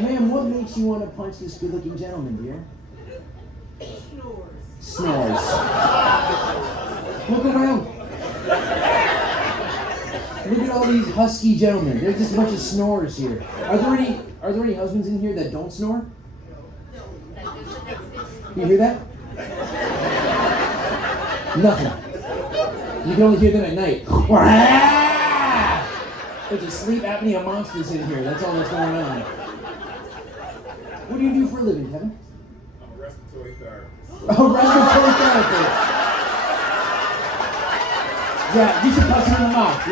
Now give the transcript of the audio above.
Ma'am, what makes you want to punch this good-looking gentleman, dear? Snores. Look around. Look at all these husky gentlemen. There's just a bunch of snorers here. Are there any husbands in here that don't snore? You hear that? Nothing. You can only hear that at night. There's a sleep apnea monsters in here. That's all that's going on. What do you do for a living, Kevin? I'm a respiratory therapist. Oh, respiratory therapist. Yeah, you should punch him in the mouth. Yeah.